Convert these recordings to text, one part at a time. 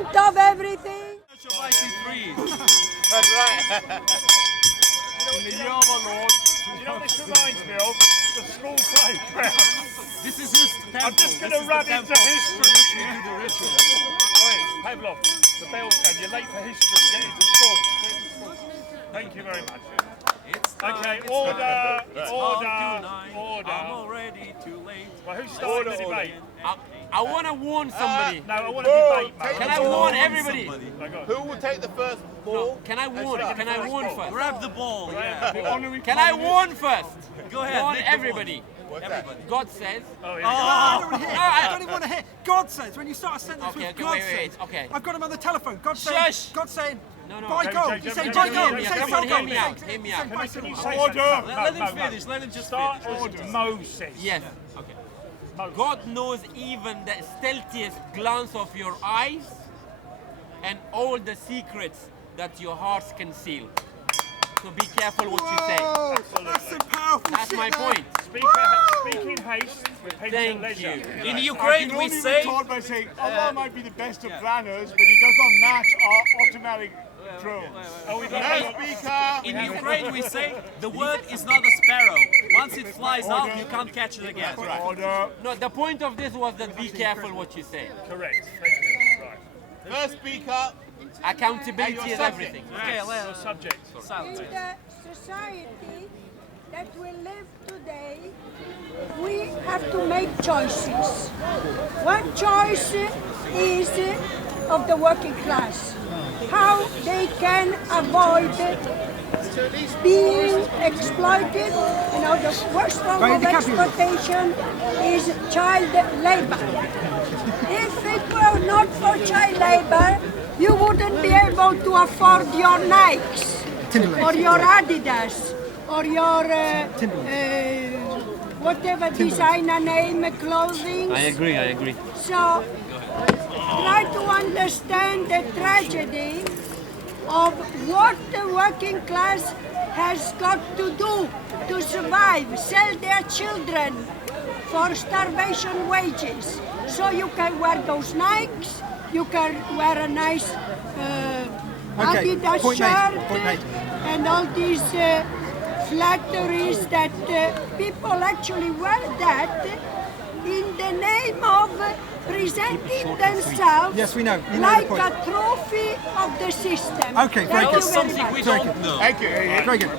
80% of everything. IC3'S. That's right. In the year of our Lord. Do you know what this reminds me of? The school playground. This is his temple. I'm just going to run into history. We do the ritual. Wait, Pavlov, the bell's going. You're late for history. Get into school. Get into school. Thank you very much. Okay, order, order. I'm already too late. Well, who's starting the debate? I want to warn somebody. No, I want to debate, mate. Can I warn everybody? Who will take the first ball? Can I warn? Can I warn first? Grab the ball. Yeah. Can I warn first? Go ahead. Warn make the everybody. What's that? God says. Oh, yeah. I don't even want to hear. God says, when you start a sentence Okay, with okay, God wait, says, okay. I've got him on the telephone. God Shush. saying, God saying, No. by Jamie, goal. Jamie, You say Jamie, by Jamie, goal. Jamie, You Jamie, say come on, by hear me goal. out, hear me out. Can you say Order. something? Let him finish. Let him just Start finish. with Moses. Yes. Okay. God knows even the stealthiest glance of your eyes and all the secrets that your hearts conceal. So be careful what you say. Whoa, that's some powerful That's shit my there. point. Speak in haste, repent in Thank leisure. you. In Ukraine, we say. by saying Allah might be the best of planners, but he does not match our automatic drones. Oh, we got Next speaker. In Ukraine, we say the word is not a sparrow. Once it flies out, you can't catch it again. Order. No, the point of this was that be careful what you say. correct. Thank you. Right. First speaker. Accountability is everything. Okay, Your subject. silence. In the society that we live today, we have to make choices. One choice is of the working class, how they can avoid being exploited. You know, the worst form of exploitation is child labor. If it were not for child labor, you wouldn't be able to afford your Nikes or your Adidas or your whatever designer name clothing. I agree. So try to understand the tragedy of what the working class has got to do to survive, sell their children for starvation wages. So you can wear those Nikes, you can wear a nice Adidas point made, shirt, point made. and all these flatteries that people actually wear that in the name of presenting themselves Yes, we know. We know like the point. a trophy of the system. Okay, very Thank good. you very Something much. we Very don't good. know. Thank you. Very good.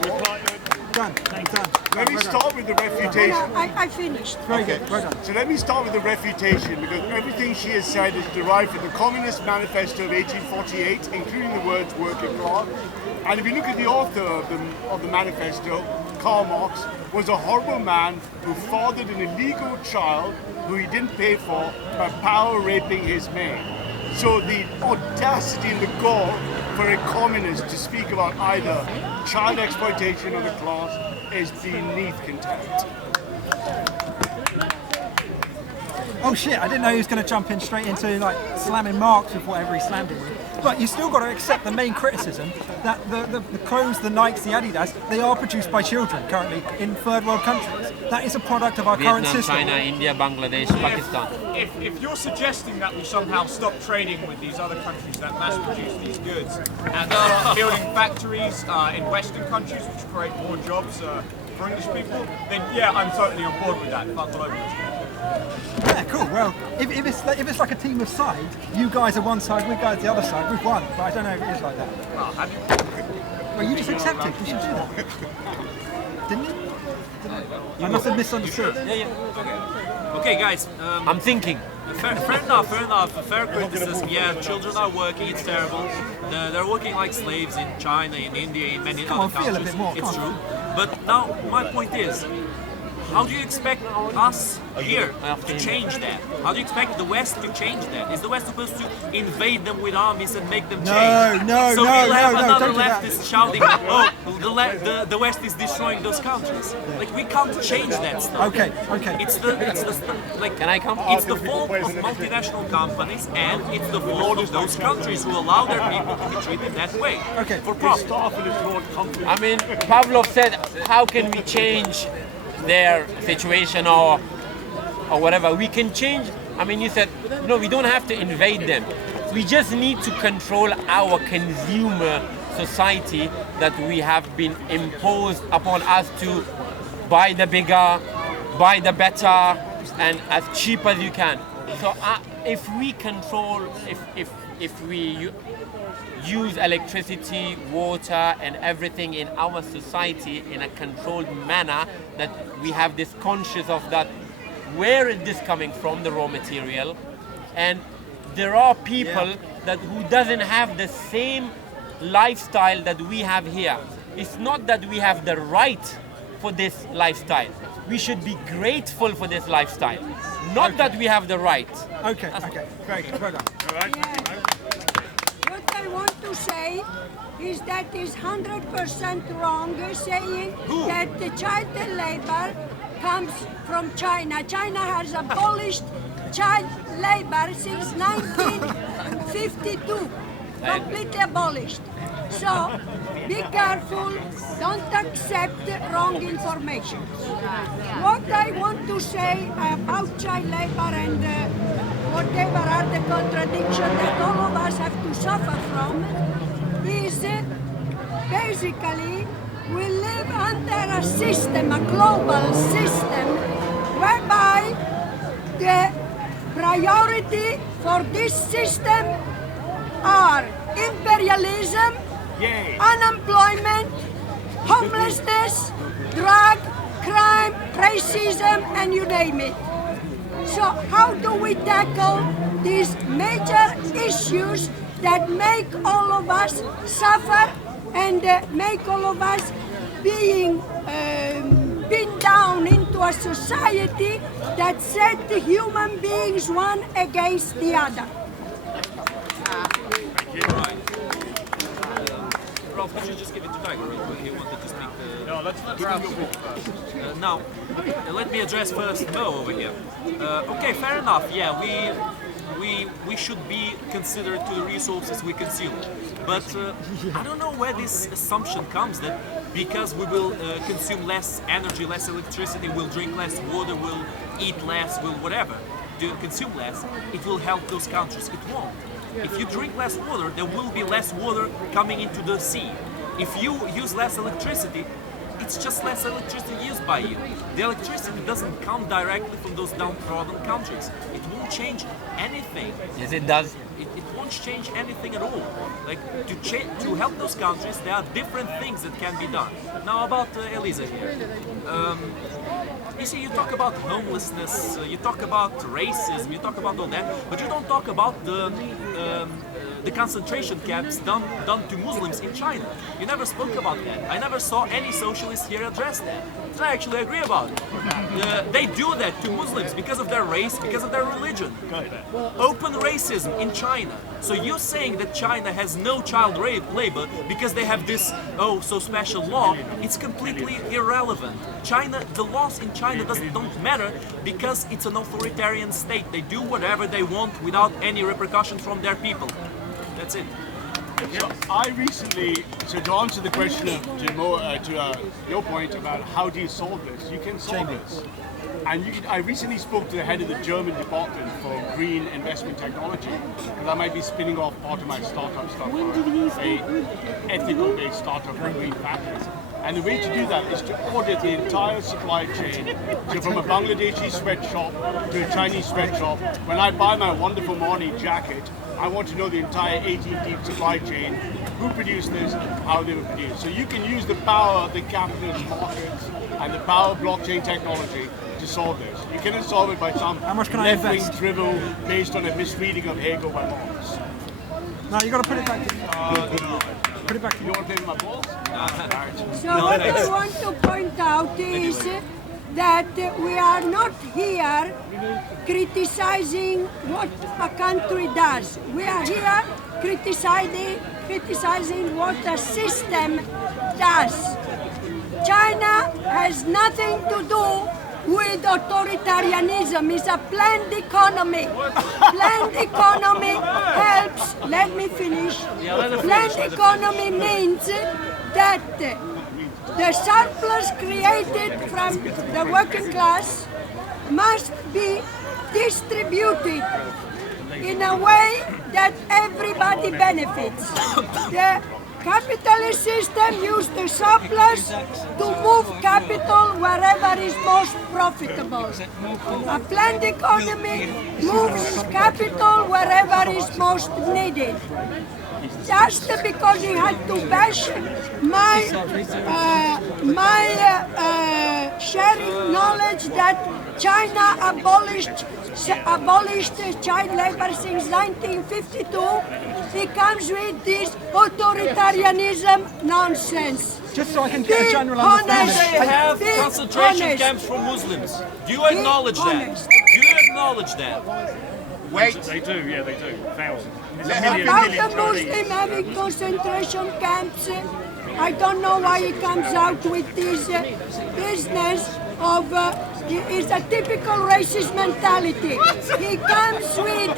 Done. Let me start with the refutation. No, I finished. Very good. Well done. So let me start with the refutation, because everything she has said is derived from the Communist Manifesto of 1848, including the words working class. And if you look at the author of the manifesto, Karl Marx was a horrible man who fathered an illegal child who he didn't pay for by power raping his maid. So the audacity and the gall for a communist to speak about either child exploitation or the class is beneath contempt. Oh shit, I didn't know he was going to jump in straight into like slamming Marx with whatever he slammed him with. But you still got to accept the main criticism that the clothes, the Nikes, the Adidas, they are produced by children currently in third world countries. That is a product of our current Vietnam, system. China, India, Bangladesh, Pakistan. If you're suggesting that we somehow stop trading with these other countries that mass produce these goods and start building factories in Western countries which create more jobs for English people, then yeah, I'm totally on board with that. Fuck globalism. Yeah, cool. Well, if it's like a team of sides, you guys are one side, we guys the other side, we've won. But I don't know if it is like that. Oh, have you? Well, you just accepted. You should do that. Didn't you? I must have misunderstood. Okay, guys. I'm thinking. Fair enough. Fair criticism. Yeah, children are working. It's terrible. They're working like slaves in China, in India, in many Come other on, feel a countries. bit more, It's come on. true. But now my point is, how do you expect us here to change that? How do you expect the West to change that? Is the West supposed to invade them with armies and make them change? No, so no, we'll have no, another don't do that. leftist shouting, "Oh, the West is destroying those countries." Like we can't change that stuff. Okay. It's the like. Can I come? It's the fault of multinational companies, and it's the fault of those countries who allow their people to be treated that way. Okay. For profit. I mean, Pavlov said, how can we change their situation or whatever? We can change. I mean, you said, no, we don't have to invade them. We just need to control our consumer society that we have been imposed upon us to buy the bigger, buy the better, and as cheap as you can. So if we control, if we use electricity, water, and everything in our society in a controlled manner, that we have this conscious of that, where is this coming from, the raw material, and there are people that who doesn't have the same lifestyle that we have here. It's not that we have the right for this lifestyle. We should be grateful for this lifestyle, not that we have the right. Okay, very good, well done. What I want to say is that is 100% wrong saying that the child labor comes from China. China has abolished child labor since 1952, completely abolished. So be careful, don't accept wrong information. What I want to say about child labor and whatever are the contradictions that all of us have to suffer from is basically we live under a system, a global system, whereby the priority for this system are imperialism, unemployment, homelessness, drug, crime, racism, and you name it. So how do we tackle these major issues that make all of us suffer and make all of us being pinned down into a society that set the human beings one against the other? Right. Ralph, could you just give it to Tiger real quick? He wanted to speak. No, let's Ralph speak first. Now, let me address first Mo over here. Okay, fair enough. Yeah, we should be considerate to the resources we consume. But I don't know where this assumption comes that because we will consume less energy, less electricity, we'll drink less water, we'll eat less, we'll whatever, consume less, it will help those countries. It won't. If you drink less water, there will be less water coming into the sea. If you use less electricity, it's just less electricity used by you. The electricity doesn't come directly from those downtrodden countries. It won't change anything. Yes, it does. It won't change anything at all. Like to help those countries, there are different things that can be done. Now about Elisa here. You see, you talk about homelessness, you talk about racism, you talk about all that, but you don't talk about the concentration camps done to Muslims in China. You never spoke about that. I never saw any socialist here address that. So I actually agree about it. They do that to Muslims because of their race, because of their religion. Open racism in China. So you're saying that China has no child labor because they have this so special law? It's completely irrelevant. The laws in China don't matter because it's an authoritarian state. They do whatever they want without any repercussions from their people. That's it. So I recently, to answer the question of your point about how do you solve this, you can solve this. And I recently spoke to the head of the German department for green investment technology, because I might be spinning off part of my startup stuff for a ethical-based startup for green factories. And the way to do that is to audit the entire supply chain. So from a Bangladeshi sweatshop to a Chinese sweatshop, when I buy my wonderful Marni jacket, I want to know the entire 18-deep supply chain, who produced this, how they were produced. So you can use the power of the capitalist markets and the power of blockchain technology to solve this. You cannot solve it by some left-wing drivel based on a misreading of Hegel by Marx. No, you got to put it back. Put it back. You want to play with my balls? So what I want to point out is that we are not here criticizing what a country does. We are here criticizing what a system does. China has nothing to do with authoritarianism. It's a planned economy. Planned economy helps, let me finish. Planned economy means that the surplus created from the working class must be distributed in a way that everybody benefits. The capitalist system uses the surplus to move capital wherever is most profitable. A planned economy moves capital wherever is most needed. Just because he had to bash my sharing knowledge that China abolished child labor since 1952, he comes with this authoritarianism nonsense. Just so I can get a general understanding. They have concentration camps for Muslims. Do you acknowledge that? Do you acknowledge that? Wait. They do, yeah, they do. Thousands. About the Muslim having concentration camps, I don't know why he comes out with this business of it's a typical racist mentality. He comes with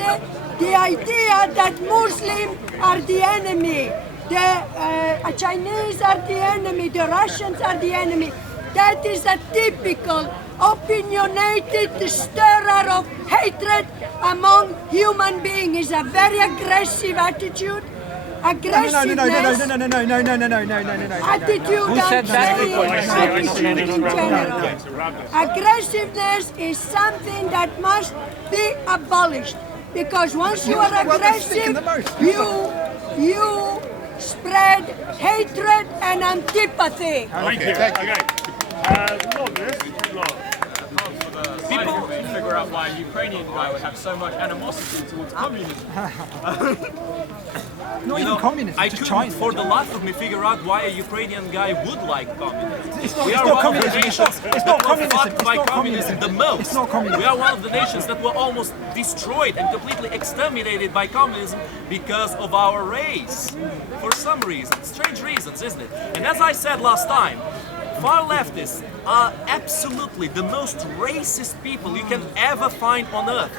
the idea that Muslims are the enemy, the Chinese are the enemy, the Russians are the enemy. That is a typical opinionated stirrer of hatred among human beings. It's a very aggressive attitude. Aggressiveness. Attitude and attitude in general. Aggressiveness is something that must be abolished, because once you are aggressive, you spread hatred and antipathy. Thank you. Okay. People figure out why a Ukrainian guy would have so much animosity towards communism. Not even communism, I just couldn't China. for the life of me figure out why a Ukrainian guy would like communism. It's not, We it's are not one of the communism. nations It's that not were communism. fucked It's by not communism the most. It's not communism. We are one of the nations that were almost destroyed and completely exterminated by communism because of our race. For some reason, strange reasons, isn't it? And as I said last time, far leftists are absolutely the most racist people you can ever find on earth.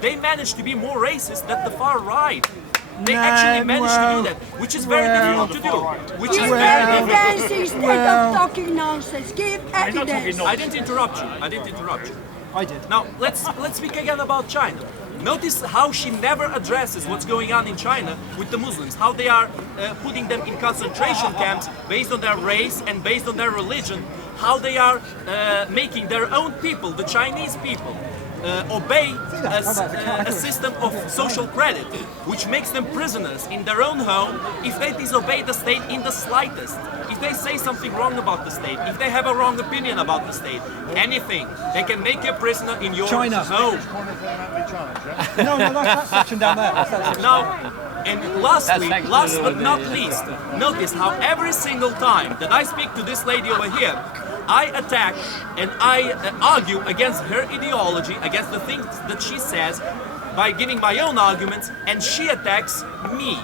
They manage to be more racist than the far right. They actually manage to do that, which is very difficult to do. Which is Give very evidence difficult. instead of talking nonsense. Give evidence. I didn't interrupt you. I didn't interrupt you. I did. Now let's speak again about China. Notice how she never addresses what's going on in China with the Muslims, how they are putting them in concentration camps based on their race and based on their religion, how they are making their own people, the Chinese people, obey a system of social credit, which makes them prisoners in their own home if they disobey the state in the slightest. If they say something wrong about the state, if they have a wrong opinion about the state, anything, they can make you a prisoner in your China. home. No, that's section down there. That's that section. Now, and lastly, last but not least, notice how every single time that I speak to this lady over here, I attack and I argue against her ideology, against the things that she says, by giving my own arguments, and she attacks me.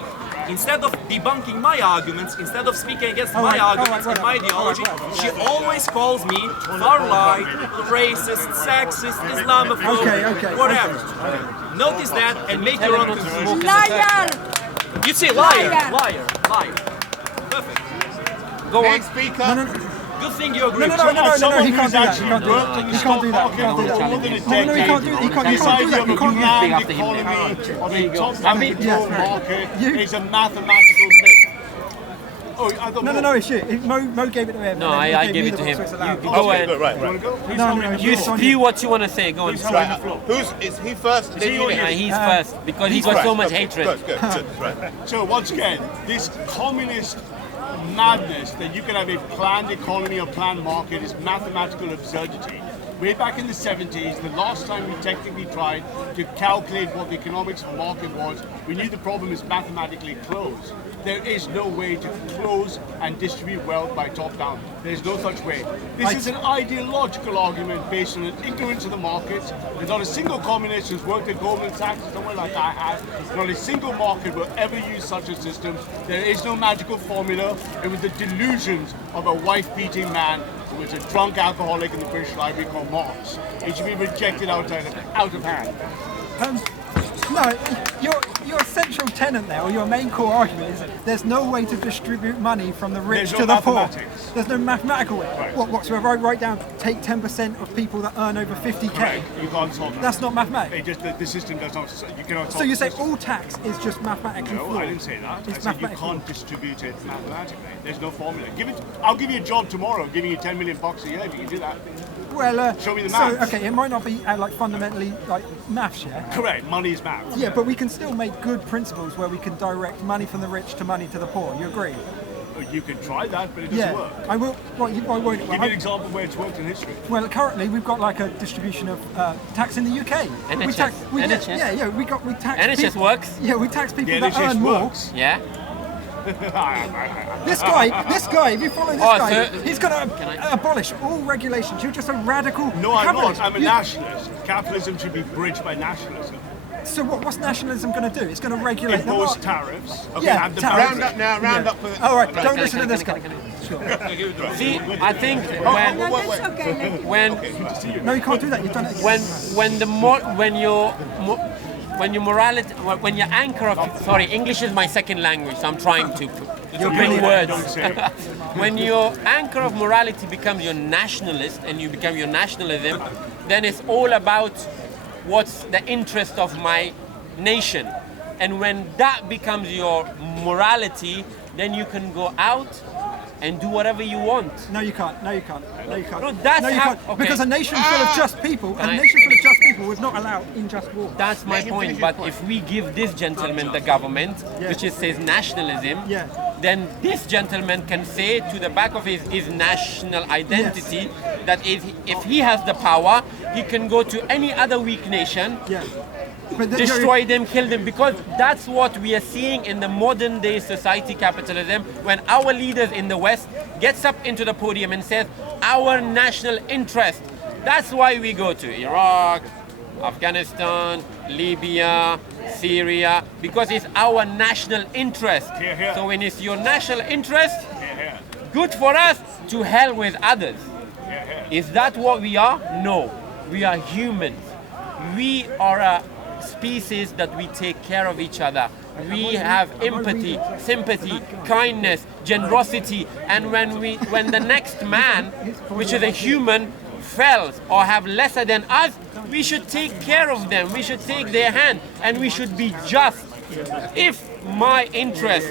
Instead of debunking my arguments, instead of speaking against my arguments and my ideology, she always calls me far-right, racist, sexist, Islamophobe, whatever. Notice that and make your own conclusions. Liar! You say liar, liar, liar. Perfect. Go on. Next speaker. Good thing you agree. No, he can't do that. He can't do that. He can't do that. He can't do that. No, he can't do that. He can't do that. Of a planned economy, of a top-down control market, is a mathematical myth. Oh, I don't know. No, it's you. Mo gave it to him. No, I gave it to him. Go ahead. Right. No, You spew what you want to say. Go on. Is he first? Then you. He's first because he's got so much hatred. Good. Right. So once again, this communist madness that you can have a planned economy or planned market is mathematical absurdity. Way back in the 70s, the last time we technically tried to calculate what the economics of the market was, we knew the problem is mathematically closed. There is no way to close and distribute wealth by top-down. There is no such way. This is an ideological argument based on an ignorance of the markets. There's not a single communist who's worked at Goldman Sachs or somewhere like I have. Not a single market will ever use such a system. There is no magical formula. It was the delusions of a wife-beating man who was a drunk alcoholic in the British Library called Marx. It should be rejected out of hand. No, your central tenet there, or your main core argument is there's no way to distribute money from the rich There's to no the poor. mathematics. There's no mathematical way. Right. What, so if I write down, take 10% of people that earn over 50k, Correct. You can't solve that. that's not mathematics. It just the system does not. You cannot. So you say all tax is just mathematically No, flawed? I didn't say that. It's I said you mathematical. can't distribute it mathematically. There's no formula. I'll give you a job tomorrow, giving you 10 million bucks a year if you can do that. Well, Show me the so maths. okay, it might not be like fundamentally like maths, yeah. Correct. Money is math. Yeah, but we can still make good principles where we can direct money from the rich to money to the poor. You agree? You can try that, but it doesn't Yeah, work. I will. Well, I won't. Give me an example where it's worked in history. Well, currently we've got like a distribution of tax in the UK. We NHS. tax. NHS. Yeah. We tax. NHS people, works. Yeah, we tax people The that NHS earn more. works. Yeah. This guy. If you follow this Oh, guy, so- he's going to abolish all regulations. You're just a radical. No, I'm capitalist. not. I'm a You- nationalist. Capitalism should be bridged by nationalism. So what's nationalism going to do? It's going to regulate the Impose market. tariffs. Okay, Yeah, have the tariffs. Round up now, round Yeah. up for the... All right, don't Can I- listen to can I- this can I- guy. can I- Sure. See, I think No, when that's okay. let it- when No, you can't do that. You've done it. when your morality, when your anchor of, sorry, English is my second language, so I'm trying to bring words. Don't say it. When your anchor of morality becomes your nationalist and you become your nationalism, then it's all about what's the interest of my nation. And when that becomes your morality, then you can go out and do whatever you want. No, you can't. No, you can't. No, you can't. No, that's no, you how- can't. okay. Because a nation full of just people, would not allow unjust war. That's my point. But if we give this gentleman the government, Yeah. which says nationalism, Yeah. then this gentleman can say to the back of his national identity that if he has the power, he can go to any other weak nation, Yeah. But destroy them, kill them, because that's what we are seeing in the modern day society capitalism, when our leaders in the West gets up into the podium and says our national interest. That's why we go to Iraq, Afghanistan, Libya, Syria, because it's our national interest. Here, here. So when it's your national interest, Yeah. good for us, to hell with others. Is that what we are? No. We are humans. We are a species that we take care of each other. We have empathy, sympathy, kindness, generosity, and when the next man, which is a human, fails or have lesser than us, we should take care of them. We should take their hand, and we should be just. If my interest,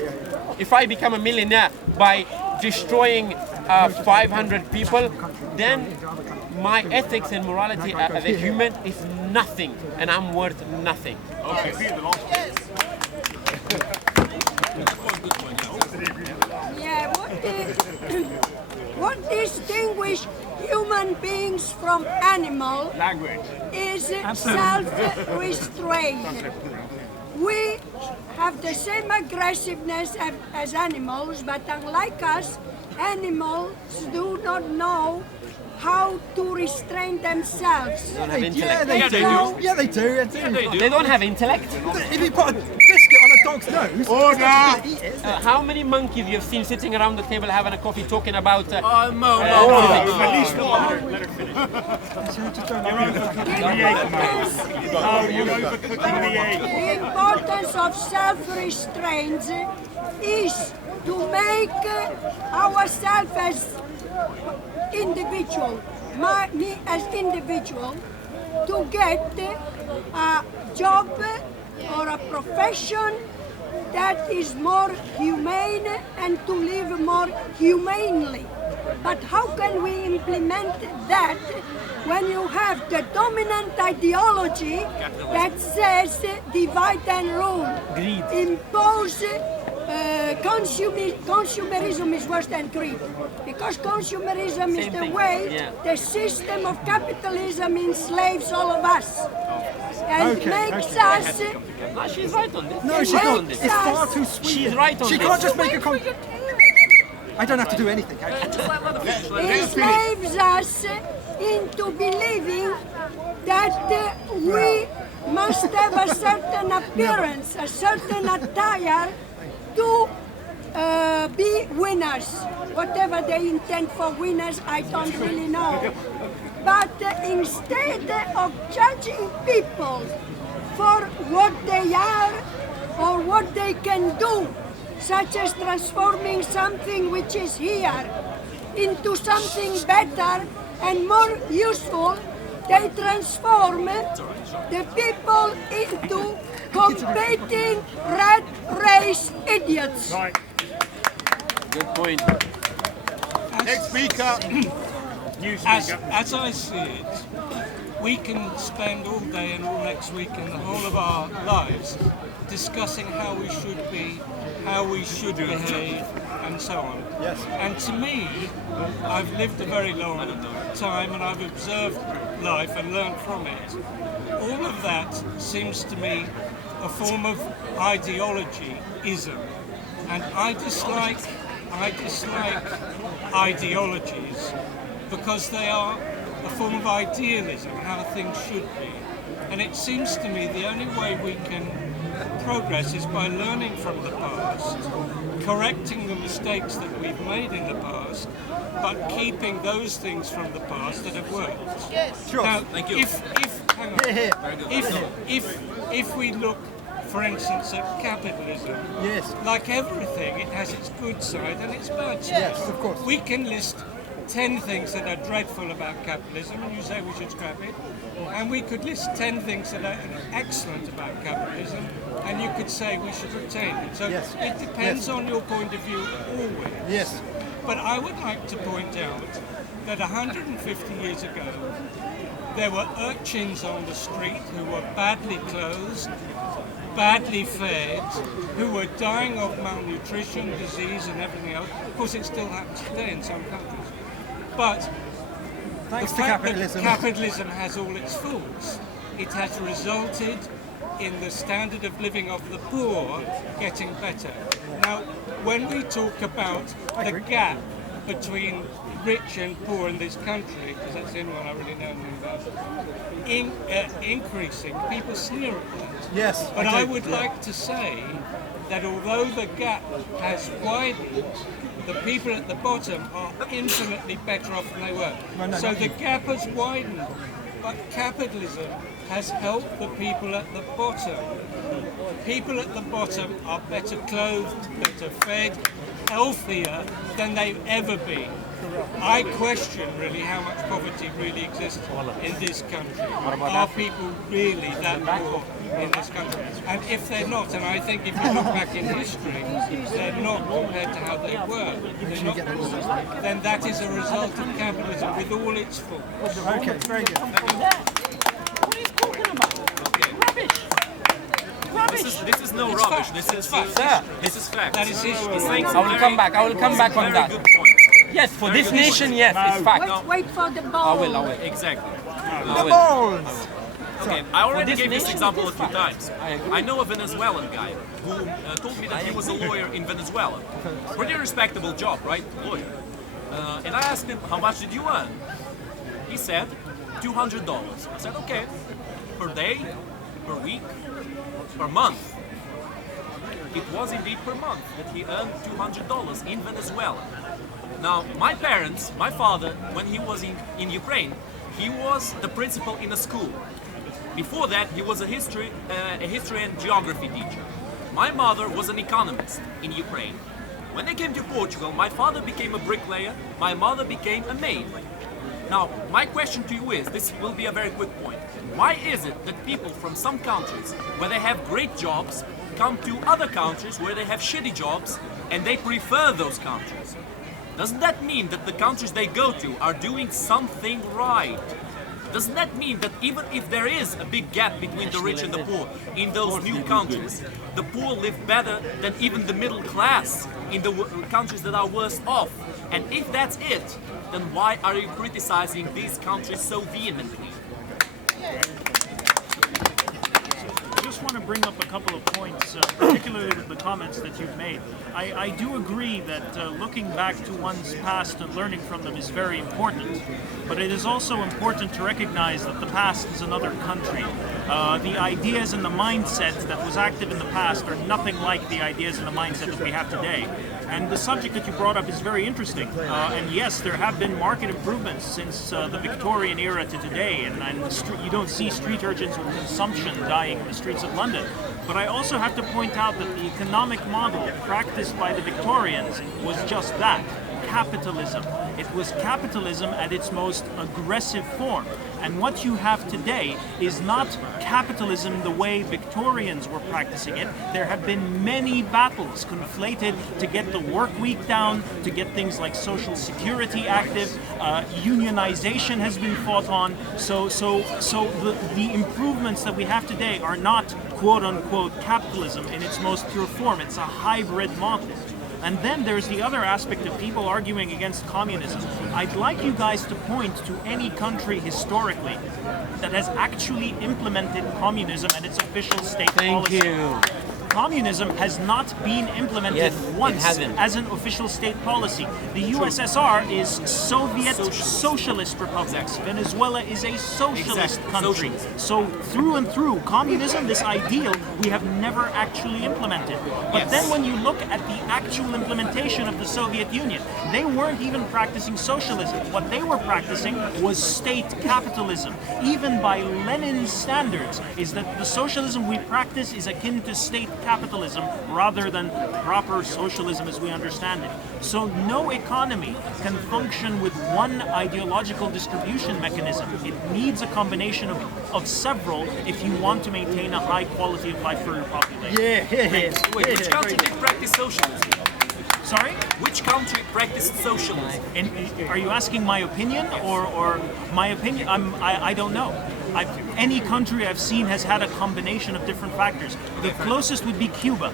if I become a millionaire by destroying 500 people, then my ethics and morality as a human is nothing, and I'm worth nothing. Okay, be the last one. Yeah, what distinguishes human beings from animals Language. is self-restraint. We have the same aggressiveness as animals, but unlike us, animals do not know how to restrain themselves. Don't have Yeah, intellect. they Yeah, they do. do. Yeah, they do. They do. They don't have intellect. If you put a biscuit on a dog's nose, Order! it's not gonna eat it. How many monkeys you've seen sitting around the table having a coffee talking about? No. At least one. Oh, you're overcooking the egg. The importance of self-restraint is to make ourselves as individual, me as individual, to get a job or a profession that is more humane and to live more humanely. But how can we implement that when you have the dominant ideology that says divide and rule, Greed. impose consumerism is worse than greed, because consumerism is Same the thing, way yeah. the system of capitalism enslaves all of us and Okay, makes okay. us. No, she's right on this. No, she's right not. on this. It's far too sweet. She's right on She this. can't just make a Wait for comment. your turn. I don't have to do anything. Actually. Enslaves us into believing that we must have a certain appearance, a certain attire to be winners. Whatever they intend for winners, I don't really know. But instead of judging people for what they are or what they can do, such as transforming something which is here into something better and more useful. They transform the people into competing rat race idiots. Right. Good point. Next speaker. New As speaker. I see it, we can spend all day and all next week and the whole of our lives discussing how we should be, how we should behave, and so on. Yes. And to me, I've lived a very long time and I've observed life and learned from it. All of that seems to me a form of ideology-ism. And I dislike ideologies because they are a form of idealism, how things should be. And it seems to me the only way we can progress is by learning from the past, correcting the mistakes that we've made in the past, but keeping those things from the past that have worked. Yes. Sure. Now, Thank you. if we look, for instance, at capitalism, Yes. like everything, it has its good side and its bad side. Yes, of course. We can list 10 things that are dreadful about capitalism, and you say we should scrap it. And we could list 10 things that are excellent about capitalism, and you could say we should retain it. So Yes. it depends Yes. on your point of view always. Yes. But I would like to point out that 150 years ago, there were urchins on the street who were badly clothed, badly fed, who were dying of malnutrition, disease and everything else. Of course, it still happens today in some countries. But Thanks the to fact capitalism. that capitalism has all its faults, it has resulted in the standard of living of the poor getting better. Now, when we talk about the gap between rich and poor in this country, because that's the only one I really know anything about, increasing, people sneer at that. Yes. But do. I would like to say that although the gap has widened, the people at the bottom are infinitely better off than they were. No, So not the you. gap has widened, but capitalism has helped the people at the bottom. People at the bottom are better clothed, better fed, healthier than they've ever been. I question really how much poverty really exists in this country. Are people really that poor in this country? And if they're not, and I think if you look back in history, they're not compared to how they were, they're not poor, then that is a result of capitalism with all its faults. Okay, very good. What are you talking about? Rubbish. Rubbish. This is no It's rubbish. facts, This it's is facts. This is fact. That is history. He's saying I some will very- come back. I will come back on very that. good points. Yes, for Very this good nation, point. yes, it's fact. Wait for the I ball. will. Exactly. The balls. Okay, I already this gave this nation, example a it is few fact. times. I agree. I know a Venezuelan guy who told me that he was a lawyer in Venezuela. Pretty respectable job, right? Lawyer. And I asked him, how much did you earn? He said, $200. I said, okay. Per day? Per week? Per month? It was indeed per month that he earned $200 in Venezuela. Now, my parents, my father, when he was in Ukraine, he was the principal in a school. Before that, he was a history and geography teacher. My mother was an economist in Ukraine. When they came to Portugal, my father became a bricklayer, my mother became a maid. Now, my question to you is, this will be a very quick point. Why is it that people from some countries where they have great jobs come to other countries where they have shitty jobs and they prefer those countries? Doesn't that mean that the countries they go to are doing something right? Doesn't that mean that even if there is a big gap between the rich and the poor in those new countries, the poor live better than even the middle class in the countries that are worse off? And if that's it, then why are you criticizing these countries so vehemently? I just want to bring up a couple of points, particularly with the comments that you've made. I do agree that looking back to one's past and learning from them is very important, but it is also important to recognize that the past is another country. The ideas and the mindset that was active in the past are nothing like the ideas and the mindset that we have today. And the subject that you brought up is very interesting. And yes, there have been marked improvements since the Victorian era to today, and you don't see street urchins with consumption dying in the streets of London. But I also have to point out that the economic model practiced by the Victorians was just that. Capitalism. It was capitalism at its most aggressive form. And what you have today is not capitalism the way Victorians were practicing it. There have been many battles conflated to get the work week down, to get things like Social Security active. Unionization has been fought on. So the improvements that we have today are not quote-unquote capitalism in its most pure form. It's a hybrid model. And then there's the other aspect of people arguing against communism. I'd like you guys to point to any country historically that has actually implemented communism at its official state policy. Thank you. Communism has not been implemented once as an official state policy. The USSR is Soviet socialist republics. Venezuela is a socialist country. So through and through, communism, this ideal, we have never actually implemented. But then when you look at the actual implementation of the Soviet Union, they weren't even practicing socialism. What they were practicing was state capitalism. Even by Lenin's standards, is that the socialism we practice is akin to state capitalism rather than proper socialism as we understand it. So no economy can function with one ideological distribution mechanism. It needs a combination of several if you want to maintain a high quality of life for your population. Wait, which country did practice socialism? Sorry? Which country practiced socialism? And are you asking my opinion or my opinion? I don't know. Any country I've seen has had a combination of different factors. The closest would be Cuba.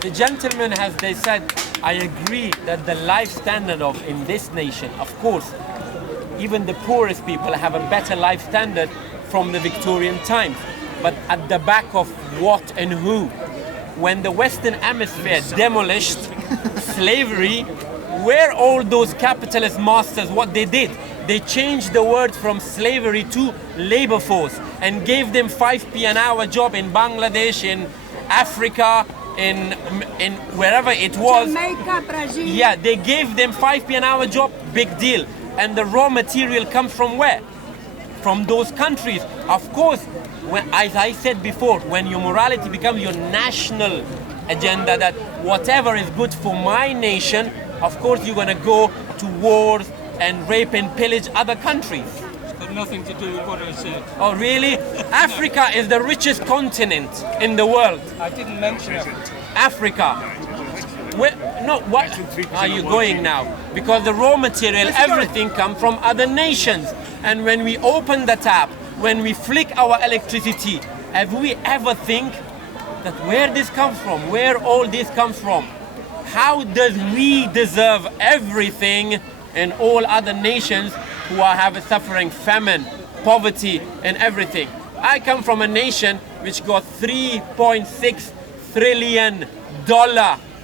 The gentleman has, they said, I agree that the life standard of in this nation, of course, even the poorest people have a better life standard from the Victorian times. But at the back of what and who? When the Western Hemisphere demolished slavery, where all those capitalist masters, what they did? They changed the word from slavery to labor force and gave them 5p an hour job in Bangladesh, in Africa, in wherever it was. Jamaica, Brazil. Yeah, they gave them 5p an hour job, big deal. And the raw material comes from where? From those countries. Of course, as I said before, when your morality becomes your national agenda, that whatever is good for my nation, of course you're going to go to wars and rape and pillage other countries. It's got nothing to do with what I said. Oh, really? Africa is the richest continent in the world. I didn't mention it. Africa. Where, no, what are you going now? Because the raw material, everything comes from other nations. And when we open the tap, when we flick our electricity, have we ever think that where this comes from, where all this comes from? How does we deserve everything and all other nations who are suffering famine, poverty and everything? I come from a nation which got $3.6 trillion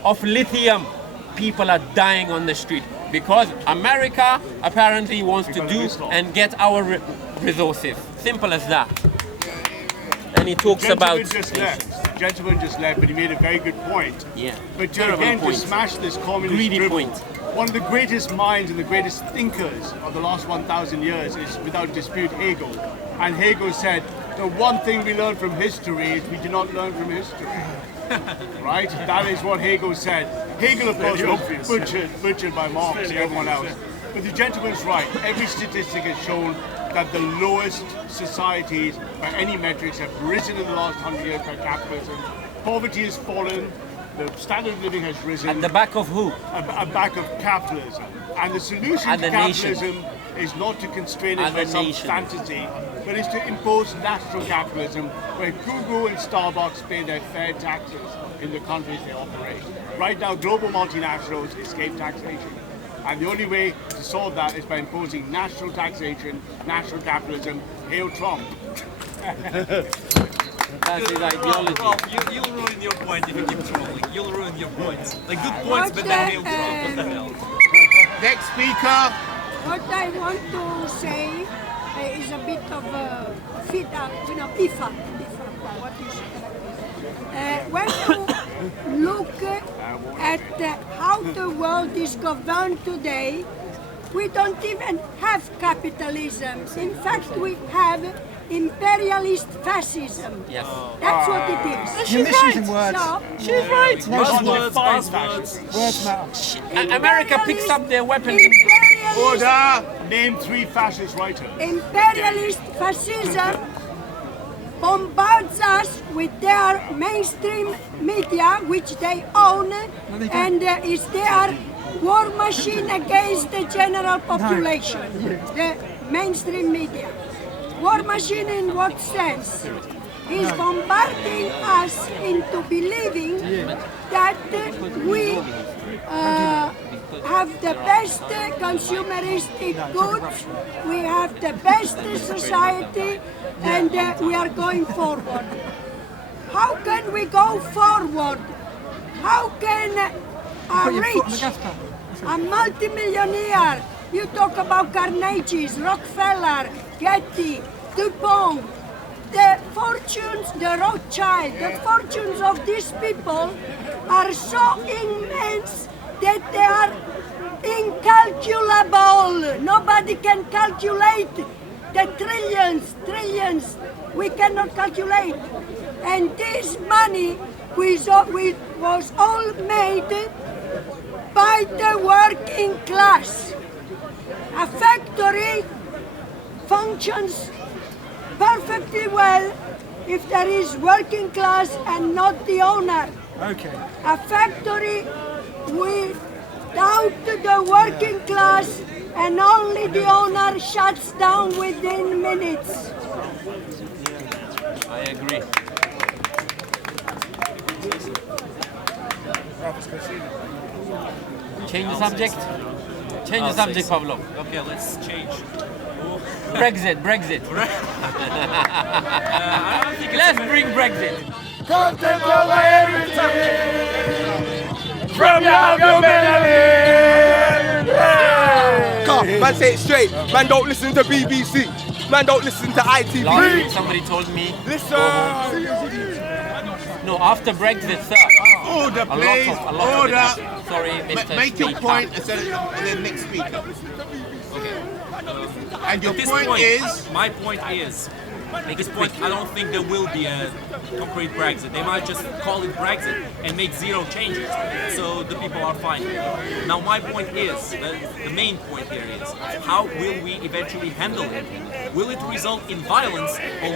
of lithium. People are dying on the street because America apparently wants to do and get our resources. Simple as that. And he talks about... Gentleman just left, but he made a very good point. Yeah. But to smash this communist greedy dribble, point. One of the greatest minds and the greatest thinkers of the last 1,000 years is, without dispute, Hegel. And Hegel said, the one thing we learn from history is we do not learn from history. Right? That is what Hegel said. Hegel, of course, was butchered by Marx and everyone else. But the gentleman's right. Every statistic has shown that the lowest societies by any metrics have risen in the last 100 years by capitalism. Poverty has fallen. The standard of living has risen. At the back of who? At the back of capitalism. And the solution to capitalism is not to constrain it by some fantasy, but is to impose national capitalism where Google and Starbucks pay their fair taxes in the countries they operate. Right now, global multinationals escape taxation. And the only way to solve that is by imposing national taxation, national capitalism. Hail Trump. That's his ideology. Well, you'll ruin your point if you keep trolling. You'll ruin your points. Like good points, but then he'll troll. What the hell? Next speaker. What I want to say is a bit of FIFA. What is it? When you look at how the world is governed today, we don't even have capitalism. In fact, we have imperialist fascism. Yes. That's what it is. You're misusing words. So, She's right. No, she's not. Buzzwords. Words matter. America picks up their weapons. Order. Name 3 fascist writers. Imperialist fascism bombards us with their mainstream media, which they own, and is their war machine against the general population. The mainstream media. War machine in what sense? He's bombarding us into believing that we have the best consumeristic goods, we have the best society, and we are going forward. How can we go forward? How can a rich, a multimillionaire, you talk about Carnegie's, Rockefeller, Getty, DuPont, the fortunes, the Rothschild, the fortunes of these people are so immense that they are incalculable. Nobody can calculate the trillions. We cannot calculate. And this money was all made by the working class. A factory functions perfectly well if there is working class and not the owner. Okay. A factory without the working class and only the owner shuts down within minutes. I agree. Change the subject. Change the subject, Pablo. Okay, let's change. Brexit. Let's bring Brexit. Content of everything from your humanity. Man, say it straight. Man, don't listen to BBC. Man, don't listen to ITV. Last week somebody told me. Listen. No, after Brexit, sir. Order, A please. lot of Order. Sorry, Mr. Make your Speaker. point and then next speaker. And your At this point is. my point is, at this point, I don't think there will be a concrete Brexit. They might just call it Brexit and make 0 changes, so the people are fine. Now, my point is, the main point here is, how will we eventually handle it? Will it result in violence, or